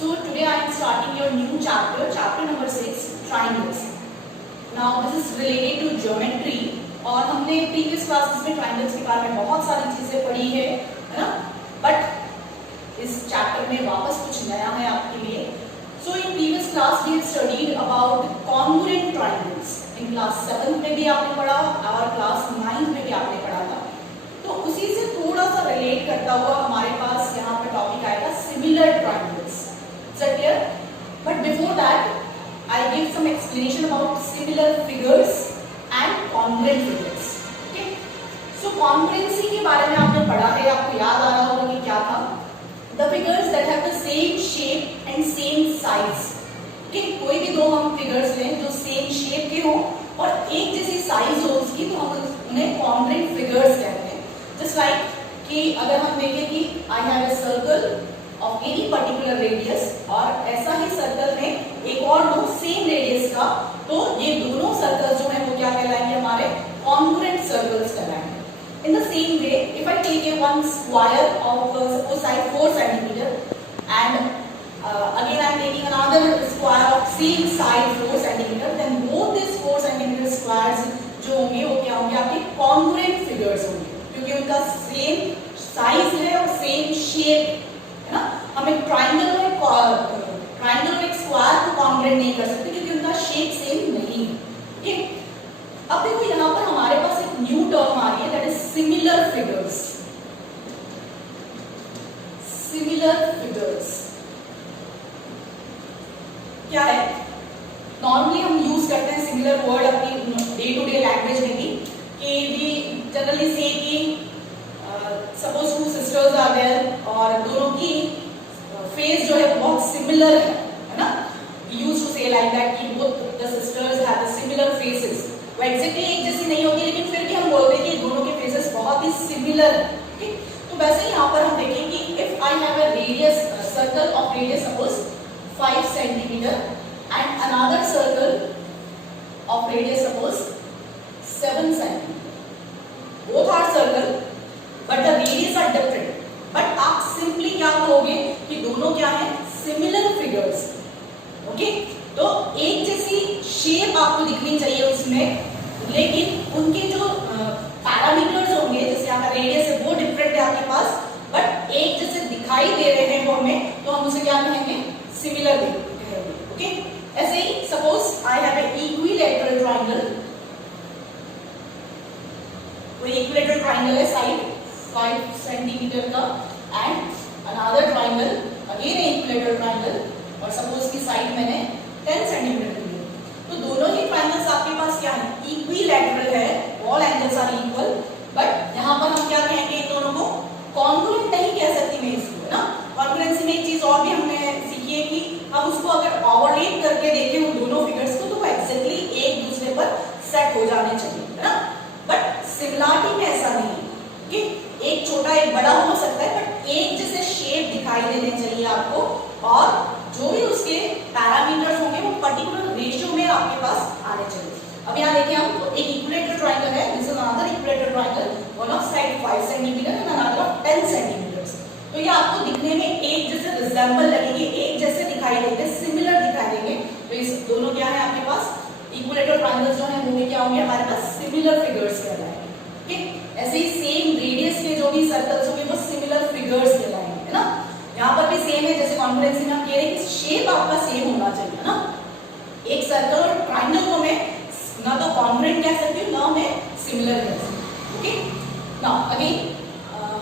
So today I am starting your new chapter, chapter number 6, triangles. Now this is related to geometry और हमने previous classes में triangles के बारे में बहुत सारी चीजें पढ़ी है ना? But इस chapter में वापस कुछ नया है आपके लिए. So in previous class we have studied about congruent triangles. In class 7 में भी आपने पढ़ा और class 9 में भी आपने पढ़ा था. तो उसी से थोड़ा सा रिलेट करता हुआ हमारे पास यहाँ पे टॉपिक आएगा similar triangles. Is that clear? But before that, I give some explanation about similar figures and congruent figures. Okay? So congruency के बारे में आपने पढ़ा है, आपको याद आ रहा होगा कि क्या था? The figures that have the same shape and same size. Okay? कोई भी दो हम figures लें जो same shape के हो और एक जैसी size हो उसकी, तो हम उन्हें congruent figures कहते हैं. Just like कि अगर हम देखें कि I have a circle of any particular radius और ऐसा ही सर्कल में एक और दो सेम रेडियस का, तो ये दोनों सर्कल्स जो हैं वो क्या कहलाएंगे? हमारे congruent circles कहलाएंगे. In the same way, if I take a one square of suppose size 4 centimeter and again I am taking another square of same size 4 centimeter, then both these 4 centimeter squares जो होंगे वो क्या होंगे? आपके congruent figures होंगे, क्योंकि उनका same size है और सेम शेप है ना. हम एक ट्रायंगल और एक स्क्वायर को कॉन्ग्रुएंट नहीं कर सकते क्योंकि उनका शेप सेम नहीं है. ठीक है. अब देखो यहाँ पर हमारे पास एक न्यू टर्म आ रही है, that is similar figures. Similar figures क्या है? नॉर्मली हम यूज करते हैं सिमिलर वर्ड अपनी डे टू डे लैंग्वेज में भी, कि वी जनरली से कि suppose two sisters are there और दोनों की फेस जो है बहुत सिमिलर है ना. वी यूज्ड टू से लाइक दैट कि both the sisters have the similar faces. वो एग्जैक्टली एक जैसी नहीं होगी, लेकिन फिर भी हम बोलते हैं कि दोनों के फेसेस बहुत ही सिमिलर है. ठीक. तो वैसे ही यहाँ पर हम देखें कि if I have a radius circle of radius suppose 5 centimeter and another circle of radius suppose 7 centimeter. Both are circle but the radius are different. But आप सिंपली क्या कहोगे कि दोनों क्या है? Similar figures. ओके. तो एक जैसी शेप आपको दिखनी चाहिए उसमें, लेकिन उनके जो पैरामीटर्स होंगे, जैसे यहाँ रेडियस है वो डिफरेंट है आपके पास, बट एक जैसे दिखाई दे रहे हैं वो हमें, तो हम उसे क्या कहेंगे? सिमिलर कहेंगे. ओके. ऐसे ही suppose I have a equilateral triangle. कोई इक्विलैटरल ट्रायंगल है साइड 5 सेंटीमीटर का and another triangle again equilateral triangle और सपोज की साइड मैंने 10 सेंटीमीटर ली. तो दोनों ही ट्रायंगल्स आपके पास क्या है? इक्विलैटरल है, all angles are equal. But यहाँ पर हम क्या कहेंगे? इन दोनों को कॉन्ग्रुएंट नहीं कह सकती मैं इसको, है ना. कॉन्ग्रुएंसी में एक चीज और भी हमने सीखी है कि हम उसको अगर ओवरलैप करके देखें उन दोनों फिगर्स को, तो वो एक्जेक्टली एक दूसरे पर सेट हो जाने चाहिए, है ना. बट सिमिलरिटी में ऐसा नहीं है कि एक छोटा एक बड़ा हो सकता है, बट एक जैसे शेप दिखाई देने चाहिए आपको, और जो भी उसके पैरामीटर्स होंगे वो पर्टिकुलर रेशियो में आपके पास आने चाहिए. अब यहाँ देखिए हम, तो एक इक्विलैटरल ट्रायंगल है, this is another equilateral triangle, one of side 5 centimetre and another of 10 centimetre. तो ये आपको दिखने में एक जैसे रिजेंबल लगेंगे, एक जैसे दिखाई देंगे, सिमिलर दिखाई देंगे. तो इस दोनों क्या है आपके पास? इक्विलैटरल ट्रायंगल्स जो है वो भी क्या होंगे? हमारे पास सिमिलर फिगर्स कहलाएंगे. ठीक. ऐसे ही सेम रेडियस के जो भी सर्कल्स होंगे वो सिमिलर फिगर्स कहलाएंगे, है ना. यहाँ पर भी सेम है, जैसे कॉन्ग्रुएंसी में हम कह रहे हैं कि शेप आपका सेम होना चाहिए ना. एक सर्कल और ट्रायंगल को मैं ना तो कॉन्ग्रुएंट कह सकती हूँ, ना मैं सिमिलर कह सकती हूँ. ओके. नाउ अगेन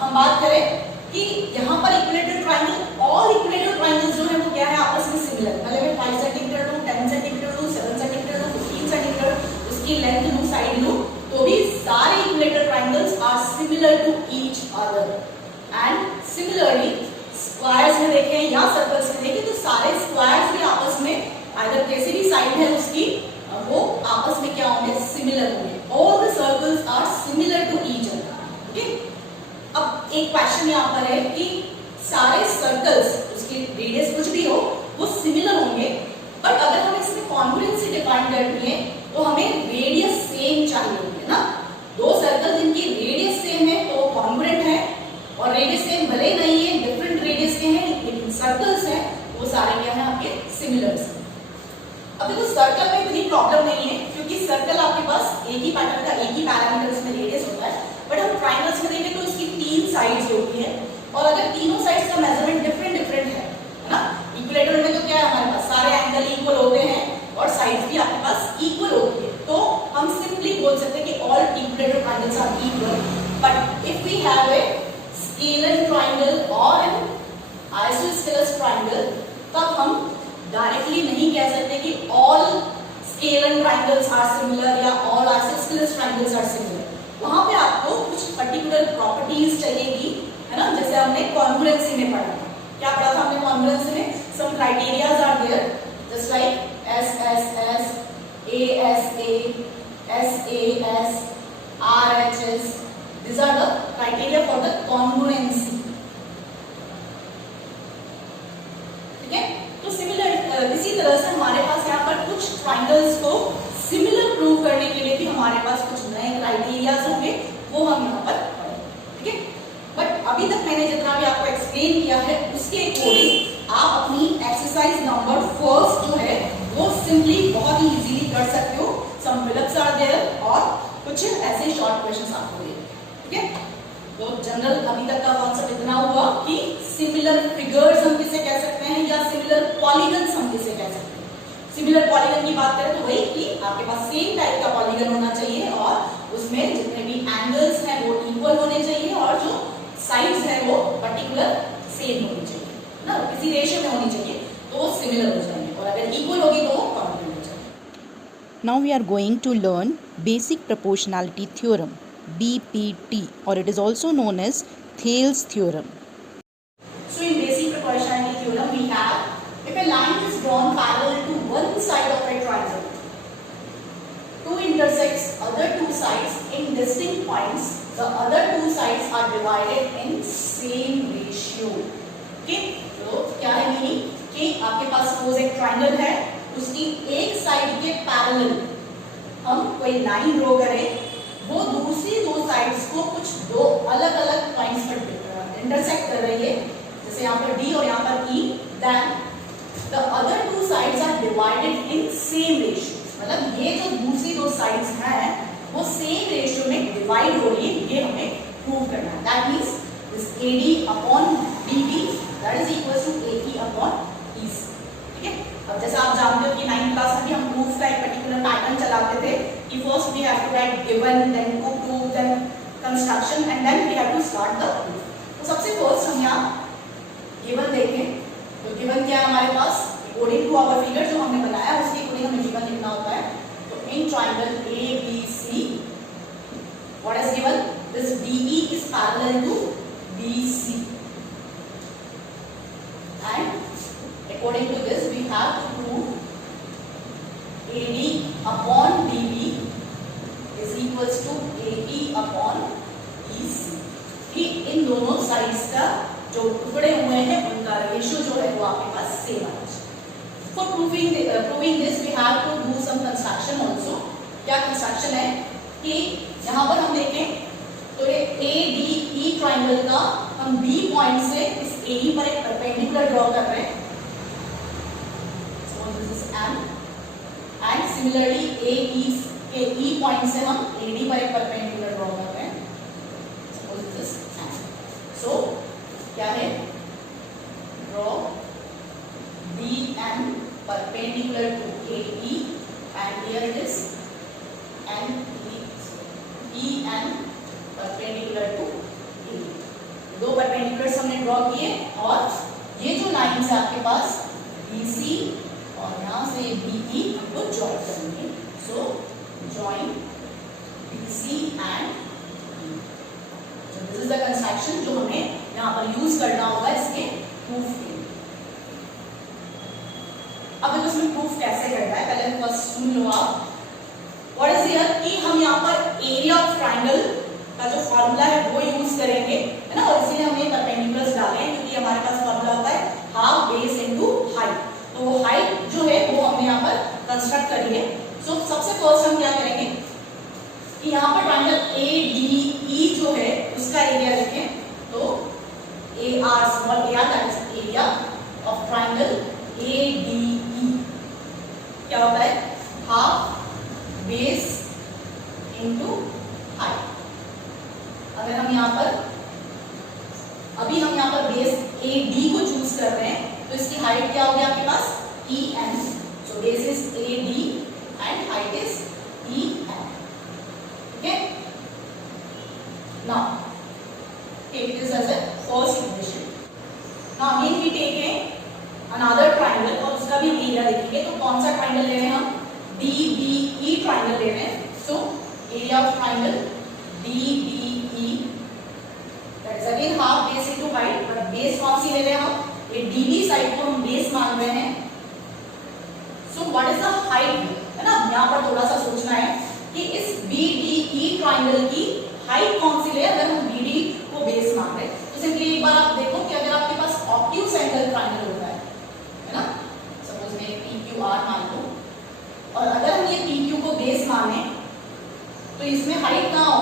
हम बात करें कि यहाँ पर equilateral triangle, all equilateral triangles जो है वो क्या है? आपस में सिमिलर. मतलब मैं 5 सेंटीमीटर लूँ, 10 सेंटीमीटर लूँ, 7 सेंटीमीटर लूँ, 15 सेंटीमीटर उसकी लेंथ लूँ, साइड लूँ, तो भी सारे equilateral triangles are similar to each other. And similarly squares में देखें या सर्कल्स में देखें, तो सारे स्क्वायर्स भी आपस में आइदर कैसी भी साइड है उसकी, वो आपस में क्या होंगे? सिमिलर होंगे. All the circles are similar to each other. Okay. अब एक क्वेश्चन यहाँ पर है कि सारे सर्कल्स, उसकी रेडियस कुछ भी हो, वो सिमिलर होंगे, बट अगर हम इसमें कॉन्ग्रुएंसी डिफाइन करनी है तो हमें रेडियस सेम चाहिए होगी ना. दो सर्कल जिनकी रेडियस सेम है तो कॉन्ग्रुएंट है, और रेडियस सेम भले नहीं है, डिफरेंट रेडियस के हैं लेकिन सर्कल्स हैं, वो सारे क्या है आपके सिमिलर्स। अब देखो सर्कल में इतनी प्रॉब्लम नहीं है क्योंकि सर्कल आपके पास एक ही पैटर्न का एक ही पैरामीटर इसमें रेडियस होता है, बट हम ट्राइंगल्स में देखें तो इसकी 3 साइड्स होती है और अगर तीनों साइड्स का मेजरमेंट डिफरेंट है ना, इक्विलेटरल में तो क्या है हमारे पास सारे एंगल इक्वल होते हैं और साइड्स भी आपके पास इक्वल होती है, तो हम सिंपली बोल सकते हैं कि all equilateral triangles are equal. But if we have a scalar triangle और एन आइसोस्केलस ट्रायंगल, तब हम डायरेक्टली नहीं कह सकते कि all scalar triangles are similar या all isosceles triangles are similar. वहां पे आपको कुछ पर्टिकुलर प्रॉपर्टीज चाहिएगी, है ना, जैसे हमने कॉन्ग्रुएंसी में पढ़ा था। क्या पढ़ा था हमने कॉन्ग्रुएंसी में? Some criterias are there just like SSS, ASA, SAS, RHS, these are the criteria for the congruency. ठीक है, तो सिमिलर इसी तरह से हमारे पास यहाँ पर कुछ ट्राइंगल्स को सिमिलर प्रूव करने के लिए भी हमारे पास कुछ नए क्राइटेरियाज होंगे, वो हम यहाँ पर पढ़ेंगे। ठीक है, बट अभी तक मैंने जितना भी आपको एक्सप्लेन किया है उसके अकॉर्डिंग आप अपनी एक्सरसाइज नंबर फर्स्ट जो है वो सिंपली बहुत ही इजीली कर सकते हो। सम फिलअप्स आर देयर और कुछ ऐसे शॉर्ट क्वेश्चंस आपको दे। ठीक है, तो जनरल अभी तक का कॉन्सेप्ट इतना हुआ कि सिमिलर फिगर्स हम किसे कह सकते हैं या सिमिलर पॉलीगन्स हम किसे कह सकते हैं। सिमिलर पॉलीगन की बात करें तो वही कि आपके पास सेम टाइप का पॉलीगन होना चाहिए और उसमें जितने भी एंगल्स हैं वो इक्वल होने चाहिए और जो साइड्स हैं वो पर्टिकुलर सेम होनी चाहिए ना, किसी रेशियो में होनी चाहिए, तो वो सिमिलर हो जाएंगे और अगर इक्वल होगी तो वो कॉन्ग्रुएंट हो जाएंगे। Now we are going to learn basic proportionality theorem, BPT, or it is also known as Thales theorem. So in basic proportionality theorem we have, if a line is drawn parallel to one side of a triangle to intersects other two sides in distinct points, the other two sides are divided in same ratio. Okay, तो क्या है meaning कि आपके पास suppose एक triangle है, उसकी एक side के पैरेलल हम कोई लाइन ड्रॉ करें, वो दूसरी दो साइड्स को कुछ दो अलग अलग पॉइंट्स पर इंटरसेक्ट कर रही है, जैसे यहाँ पर D और यहाँ पर E, then the other two sides are divided in same ratio. मतलब ये जो दूसरी दो साइड्स हैं वो सेम रेशियो में डिवाइड हो रही है, ये हमें प्रूव करना है। That means this AD upon BB that is equal to AE upon EC। ठीक है, अब जैसा आप जानते हो कि 9th क्लास में भी हम प्रूफ का एक पर्टिकुलर पैटर्न चलाते थे कि first we have to write given, then को prove, then construction and then we have to start the proof. तो सबसे फर्स्ट हम यहाँ गिवन देखें, तो गिवन क्या है हमारे पास, अकॉर्डिंग टू आवर फिगर जो हमने बनाया उसके अकॉर्डिंग हमें गिवन लिखना होता है। तो in triangle ABC what is given, this DE is parallel to BC and according to this we have to prove AD upon BB is equals to AE upon EC कि इन दोनों sides का जो टुकड़े हुए हैं उनका रेशियो जो है वो आपके पास सेम आना चाहिए। For proving this we have to do some construction also. क्या कंस्ट्रक्शन है कि यहाँ पर हम देखें तो ये ADE ट्रायंगल का हम B पॉइंट से इस AE पर एक परपेंडिकुलर ड्रॉ कर रहे हैं, so this is M, and similarly AE के E पॉइंट से हम AD पर एक परपेंडिकुलर ड्रॉ कर रहे हैं, suppose this is M. So क्या है, draw BM perpendicular to AE and here it is EN perpendicular to AE। दो परपेंडिकुलर्स हमने ड्रॉ किए और ये जो लाइंस है आपके पास BC और यहाँ से BE हमको जॉइन करेंगे। So join BC and E। So this is the construction जो हमें यहाँ पर यूज करना होगा इसके प्रूफ के लिए। अब देखो इसमें प्रूफ कैसे करना है, पहले फर्स्ट सुन लो आप। व्हाट इज हियर कि हम यहाँ पर एरिया ऑफ ट्रायंगल का जो फॉर्मूला है वो यूज करेंगे, है ना, और इसीलिए हमने परपेंडिकुलर्स डाले हैं क्योंकि हमारे पास फॉर्मूला होता है हाफ बेस इनटू हाइट। तो वो हाइट जो है वो हमने यहाँ पर कंस्ट्रक्ट करी है। सो सबसे फर्स्ट हम क्या करेंगे कि यहाँ पर ट्रायंगल ADE जो है उसका एरिया लिखें, तो AR small AR that is area of triangle ADE क्या होता है, हाफ बेस इंटू हाइट। अगर हम यहाँ पर अभी हम यहाँ पर बेस AD को चूज कर रहे हैं तो इसकी हाइट क्या होगी आपके पास, EN। So base is AD and height is EN। Okay, now take this as a first equation. Now again we take another triangle और उसका भी एरिया देखेंगे। तो कौन सा ट्राइंगल ले रहे हैं हम, DBE ट्राइंगल ले रहे हैं। So area of triangle DBE that is again half base into height, but base कौन सी ले रहे हैं हम, ये DB साइड को हम बेस मान रहे हैं। So what is the height, है ना, यहाँ पर थोड़ा सा सोचना है कि इस BDE ट्राइंगल की हाइट कौन सी ले, अगर हम BD को बेस मान रहे हैं तो सिंपली एक बार आप देखो कि अगर आपके पास ऑब्ट्यूज एंगल ट्राइंगल होता है ना, सपोज मैं PQR मान लूं और अगर हम ये PQ को बेस माने तो इसमें हाइट कहाँ हो,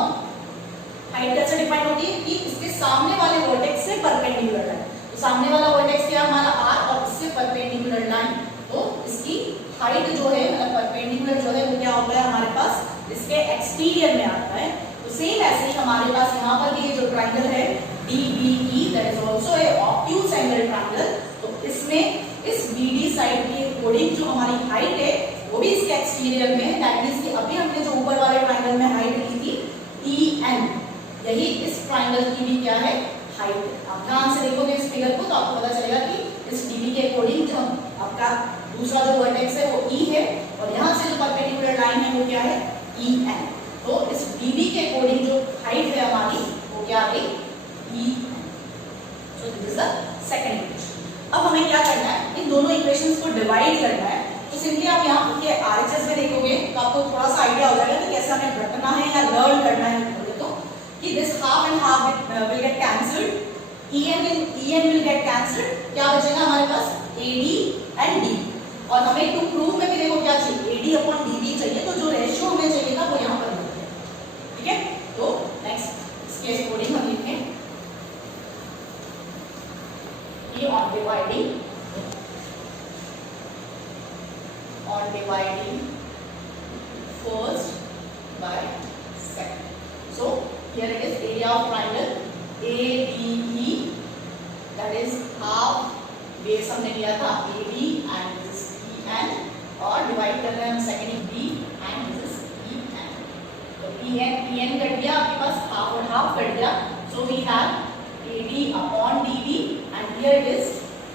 हाइट कैसे डिफाइन होती है कि इसके सामने वाले वर्टेक्स से परपेंडिकुलर लाइन। तो सामने वाला वर्टेक्स क्या हमारा R और इससे परपेंडिकुलर लाइन, तो इसकी हाइट जो है मतलब परपेंडिकुलर जो है वो क्या होता है हमारे पास, इसके एक्सटीरियर में आता है। तो सेम ऐसे ही हमारे पास यहाँ पर भी जो ट्राइंगल है DBE that is also a obtuse angle triangle. तो इसमें इस BD साइड के अकॉर्डिंग जो हमारी हाइट है वो भी इसके एक्सटीरियर में है। दैट मींस कि अभी हमने जो ऊपर वाले ट्राइंगल में हाइट ली थी EN, यही इस ट्राइंगल की भी क्या है, हाइट है। आप ध्यान से देखोगे इस फिगर को तो आपको पता चलेगा कि इस DB के अकॉर्डिंग जो आपका दूसरा जो वर्टेक्स है वो E है और यहाँ से जो परपेंडिकुलर लाइन है वो क्या है, EN। तो इस DB के अकॉर्डिंग जो हाइट है हमारी वो क्या आ गई, EN। So this is the second equation. अब हमें क्या करना है, इन दोनों इक्वेशंस को डिवाइड करना है। तो सिंपली आप यहाँ के RHS में देखोगे तो आपको थोड़ा सा आइडिया हो जाएगा कि कैसे हमें रटना है या लर्न करना है। तो कि this half and half will get cancelled, EN will get cancelled, क्या बचेगा हमारे पास, AD एंड DB। और हमें टू प्रूव में भी देखो क्या चाहिए, AD अपॉन DB चाहिए। तो जो रेशियो हमें चाहिए था वो यहाँ पर लिखते हैं, ठीक है। तो नेक्स्ट इसके अकॉर्डिंग हम लिखें ये on dividing first by second. So here it is area of triangle ADE that is half base हमने लिया था AD एंड दिस EN और डिवाइड कर रहे हैं हम second B and this EN। तो EN कट गया, आपके पास हाफ और हाफ कट गया। So we have AD upon DB and here it is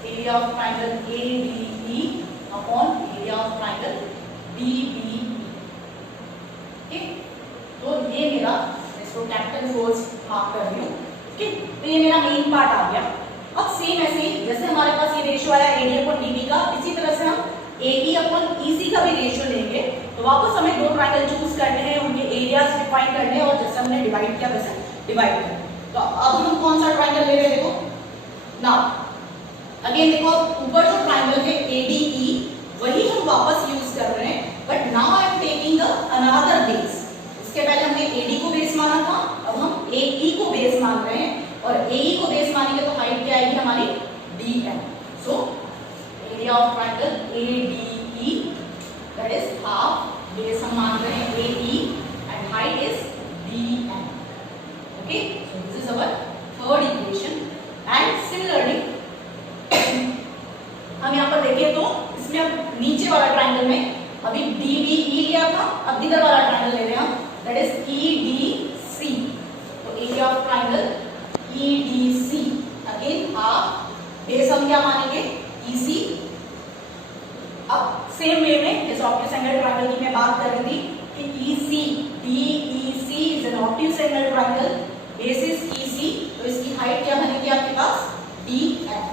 area of triangle ADE upon area of triangle DBE। Okay, तो ये मेरा, इसको कैपिटल फोर्स मार्क कर रही हूँ। ओके, तो ये मेरा मेन पार्ट आ गया। अब सेम ऐसे ही जैसे हमारे पास ये रेशियो आया AD अपॉन DB का, इसी तरह से हम AE अपॉन EC का भी रेशियो लेंगे। तो वापस हमें दो ट्राइंगल चूज करने हैं, उनके एरियाज डिफाइन करने हैं और जैसे हमने डिवाइड किया वैसे डिवाइड करें। तो अब हम कौन सा ट्राइंगल ले रहे हैं, देखो ना, अगेन देखो ऊपर जो ट्राइंगल है ADE वही हम वापस यूज कर रहे हैं, but now I am taking another base. इसके पहले हमने AD को बेस माना था, अब हम AE को बेस मान रहे हैं और AE को बेस मानेंगे तो हाइट क्या आएगी हमारी, DN। So area of triangle ADE that is half base हम मान रहे हैं AE and height is DN। Okay, so this is our third equation. And similarly हम यहाँ पर देखें तो इसमें अब नीचे वाला ट्राइंगल में अभी DBE लिया था, अब इधर वाला ट्राइंगल ले रहे हैं हम दैट इज EDC। तो area of triangle EDC again half base हम क्या मानेंगे, EC। अब सेम वे में जैसे ऑब्ट्यूज एंगल ट्राइंगल की मैं बात कर रही थी कि DEC is an obtuse angle triangle, base is EC। तो इसकी हाइट क्या बनेगी आपके पास, DN।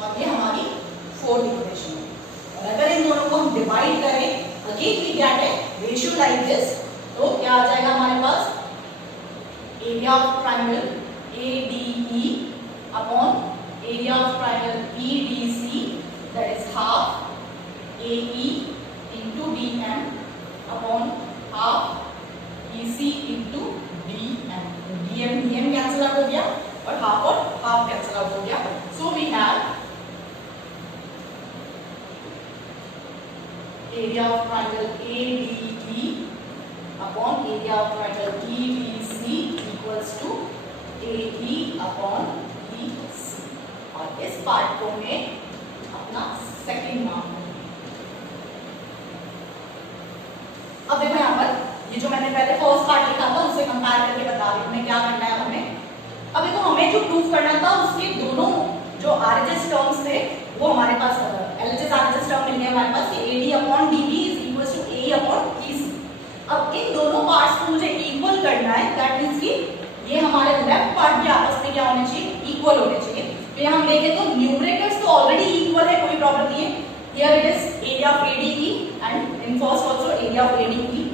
और ये हमारी फोर्थ इक्वेशन है। और अगर इन दोनों को हम डिवाइड करें again we get a ratio like this. तो क्या आ जाएगा हमारे पास, area of triangle ADE upon area of triangle EDC that is half AE into DM upon half EC into DM। DM cancel out हो गया और हाफ कैंसिल आउट हो गया। So we have area of triangle ADE upon area of triangle EBC equals to AE upon BC। और इस part को मैं अपना सेकंड मान लूंगी। अब देखो यहाँ पर ये जो मैंने पहले फर्स्ट पार्ट लिखा था उससे कंपेयर करके बता रही हूँ हमें क्या करना है हमें। अब देखो हमें जो प्रूफ करना था उसके दोनों जो RHS टर्म्स थे वो हमारे पास LHS RHS टर्म मिल गए हमारे पास कि AD upon DB is equal to A upon EC। अब इन दोनों पार्ट्स को मुझे इक्वल करना है, दैट मींस कि ये हमारे लेफ्ट पार्ट भी आपस में क्या होने चाहिए, इक्वल होने चाहिए। तो यहाँ हम देखें तो न्यूमरेटर्स तो ऑलरेडी इक्वल है, कोई प्रॉब्लम नहीं है। Here it is area of ADE and in first also area of ADE।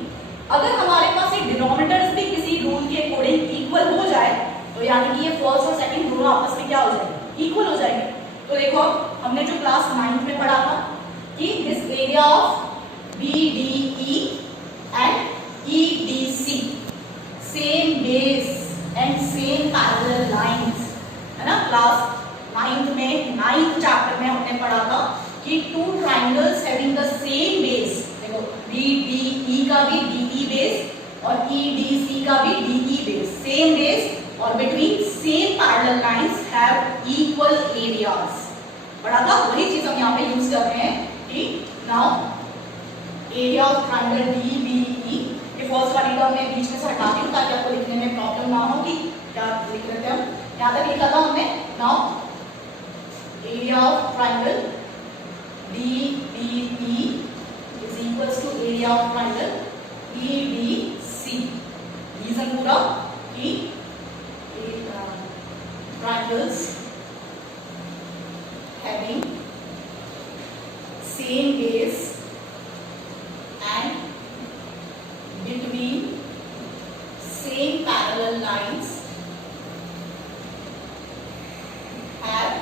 अगर हमारे पास ये डिनोमिनेटर्स भी किसी रूल के अकॉर्डिंग इक्वल हो जाए तो यानी कि ये फर्स्ट और सेकंड दोनों आपस में क्या हो जाएंगे, इक्वल हो जाएंगे। तो देखो हमने जो क्लास 9th में पढ़ा था कि this area of BDE and EDC same base and same parallel lines, है ना। क्लास 9th में 9th चैप्टर में हमने पढ़ा था कि two triangles having the same base, देखो BDE का भी DE बेस और EDC का भी DE बेस, सेम बेस और between same parallel lines have equal areas. पढ़ा था, वही चीज हम यहाँ पे यूज कर रहे हैं कि now area of triangle DBE, ये फर्स्ट वाली टर्म मैं बीच में से हटाती हूँ ताकि आपको लिखने में प्रॉब्लम ना हो कि क्या लिख रहे थे हम। यहाँ तक लिखा था हमने, now area of triangle DBE is equals to area of triangle EDC। Reason पूरा कि triangles having same base and between same parallel lines have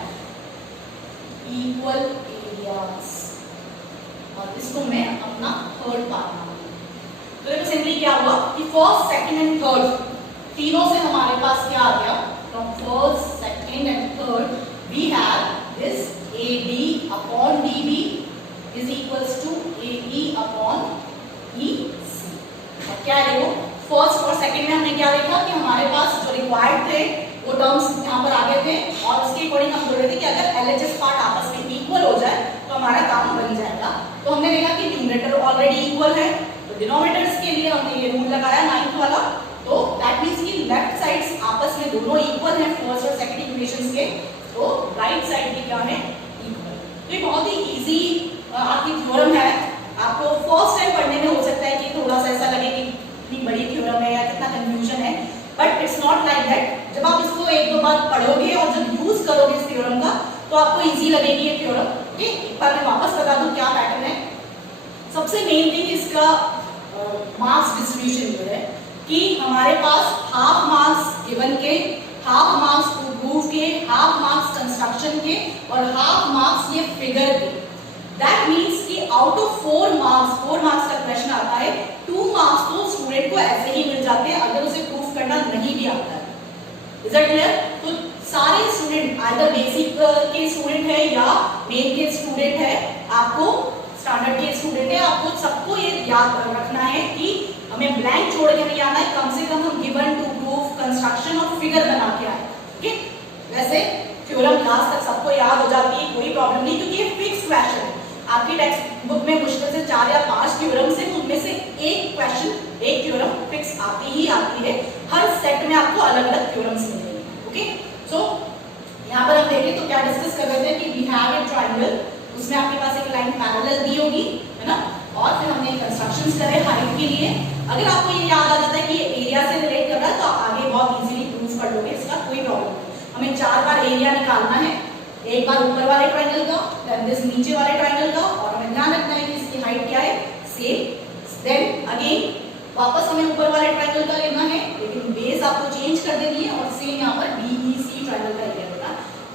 equal areas। और इसको मैं अपना थर्ड पार्ट मानूंगी। तो देखो सिंपली क्या हुआ कि फर्स्ट, सेकंड एंड थर्ड तीनों से हमारे पास क्या आ गया, from first, second and third we have this AD upon DB is equals to AE upon EC। और क्या है वो फर्स्ट और सेकंड में हमने क्या देखा कि हमारे पास जो रिक्वायर्ड थे वो टर्म्स यहाँ पर आ गए थे और उसके अकॉर्डिंग हम बोल रहे थे कि अगर LHS पार्ट आपस में इक्वल हो जाए तो हमारा काम बन जाएगा। तो हमने देखा कि न्यूमरेटर ऑलरेडी इक्वल है, तो डिनोमिनेटर्स के लिए हमने ये रूल लगाया 9th वाला। तो दैट मींस कि लेफ्ट साइड्स आपस में दोनों इक्वल हैं फर्स्ट और सेकंड इक्वेशंस के, तो राइट साइड भी क्या है, इक्वल। तो ये बहुत ही इजी आपकी थ्योरम है। आपको फर्स्ट टाइम पढ़ने में हो सकता है कि थोड़ा सा ऐसा लगे कि इतनी बड़ी थ्योरम है या कितना कंफ्यूजन है, but it's not like that. जब आप इसको एक दो बार पढ़ोगे और जब यूज करोगे इस थ्योरम का तो आपको इजी लगेगी ये थ्योरम। एक बार मैं वापस बता दूं क्या पैटर्न है। सबसे मेन थिंग इसका मार्क्स डिस्ट्रीब्यूशन जो है कि हमारे पास हाफ मार्क्स गिवन के, हाफ मार्क्स प्रूफ के, हाफ मार्क्स कंस्ट्रक्शन के और हाफ मार्क्स ये फिगर के। दैट मीन्स कि आउट ऑफ 4 मार्क्स का क्वेश्चन आता है, 2 मार्क्स तो स्टूडेंट को ऐसे ही मिल जाते हैं अगर उसे प्रूफ करना नहीं भी आता है। Is that clear? तो सारे स्टूडेंट आइदर बेसिक के स्टूडेंट है या मेन के स्टूडेंट है, आपको स्टैंडर्ड के स्टूडेंट है, आपको सबको ये याद रखना है कि हमें ब्लैंक छोड़ के नहीं आना है, कम से कम हम गिवन, टू प्रूफ, कंस्ट्रक्शन और फिगर बना के आए। ओके, वैसे थ्योरम क्लास तक सबको याद हो जाती है, कोई प्रॉब्लम नहीं, क्योंकि ये फिक्स क्वेश्चन है। आपकी टेक्स्ट बुक में मुश्किल से 4 या 5 थ्योरम से उनमें से एक क्वेश्चन, एक थ्योरम फिक्स आती ही आती है। हर सेट में आपको अलग अलग थ्योरम्स मिलेंगे। ओके, सो यहाँ पर हम देखें तो क्या डिस्कस कर रहे थे कि वी हैव ए ट्रायंगल, उसमें आपके पास एक लाइन पैरेलल दी होगी, है ना, और फिर हमने कंस्ट्रक्शंस करे हाइट के लिए। अगर आपको ये याद आ जाता है कि ये एरिया से रिलेट कर रहा है तो आप आगे बहुत इजीली प्रूफ कर लोगे, इसका कोई प्रॉब्लम नहीं। हमें 4 बार एरिया निकालना है, एक बार ऊपर वाले ट्रायंगल का, देन दिस नीचे वाले ट्रायंगल का, और हमें ध्यान रखना है कि इसकी हाइट क्या है, सेम। देन अगेन वापस हमें ऊपर वाले ट्रायंगल का लेना है, लेकिन बेस आपको चेंज कर देनी है और सेम यहाँ पर BEC ट्रायंगल का एरिया लेना।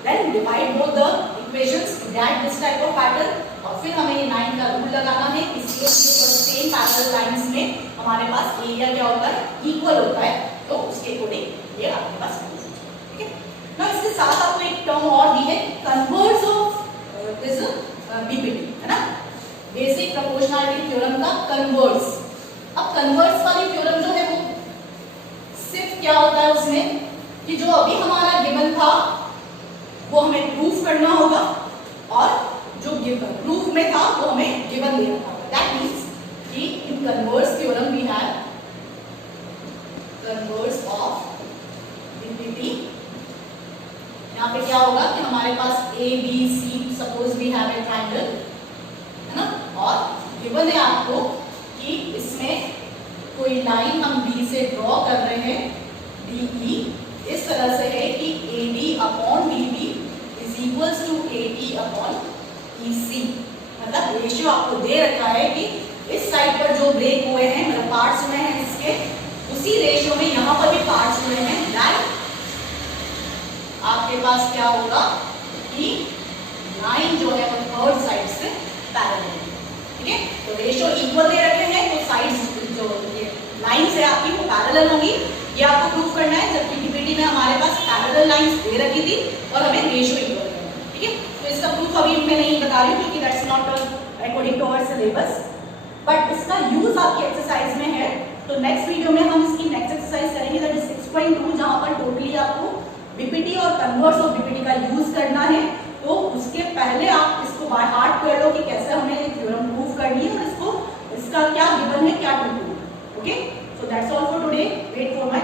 Then divide both the equations to get this type of pattern, और फिर हमें ये 9 का रूल लगाना है। इसलिए सेम पैरेलल लाइंस में हमारे पास एरिया क्या होता है, इक्वल होता है, तो उसके अकॉर्डिंग ये आपके पास ठीक है ना। इसके साथ आपको एक टर्म और दी है, कन्वर्स ऑफ दिस BPT, है ना। बेसिक प्रोपोर्शनैलिटी थ्योरम का कन्वर्स। अब कन्वर्स वाली थ्योरम जो है वो सिर्फ क्या होता है उसमें कि जो अभी हमारा गिवन था वो हमें प्रूफ करना होगा और जो गिवन प्रूफ में था वो हमें गिवन देना होगा। दैट मींस कि in converse theorem we have converse of BPT. यहाँ पे क्या होगा कि हमारे पास A B C, suppose we have a triangle, है ना, और गिवन है आपको कि इसमें कोई लाइन हम बी से ड्रॉ कर रहे हैं, डी ई इस तरह से है कि A D upon D B is equals to A T upon E C. मतलब रेशियो आपको दे रखा है कि इस साइड पर जो ब्रेक हुए हैं, मतलब पार्ट्स हुए हैं इसके, उसी रेशियो में यहाँ पर भी पार्ट्स हुए हैं। दैट आपके पास क्या होगा कि लाइन जो है वो थर्ड साइड से पैरेलल है। ठीक है, तो रेशियो इक्वल दे रखे हैं तो साइड्स जो लाइन से आपकी वो पैरेलल होंगी, ये आपको प्रूफ करना है। जबकि डीपीटी में हमारे पास पैरेलल लाइंस दे रखी थी और हमें रेशियो इक्वल करना है। ठीक है, तो इसका प्रूफ अभी मैं नहीं बता रही हूँ क्योंकि that's not according to our syllabus, but इसका यूज आपकी एक्सरसाइज में है। तो नेक्स्ट वीडियो में हम इसकी नेक्स्ट एक्सरसाइज करेंगे, दैट इज 6.2, जहां पर टोटली आपको बीपीटी और कन्वर्स ऑफ बीपीटी का यूज करना है। तो उसके पहले आप इसको बाय हार्ट कर लो कि कैसे हमें थ्योरम प्रूव करनी है और इसको इसका क्या गिवन है, क्या to prove. Okay, so that's all for today. Wait for my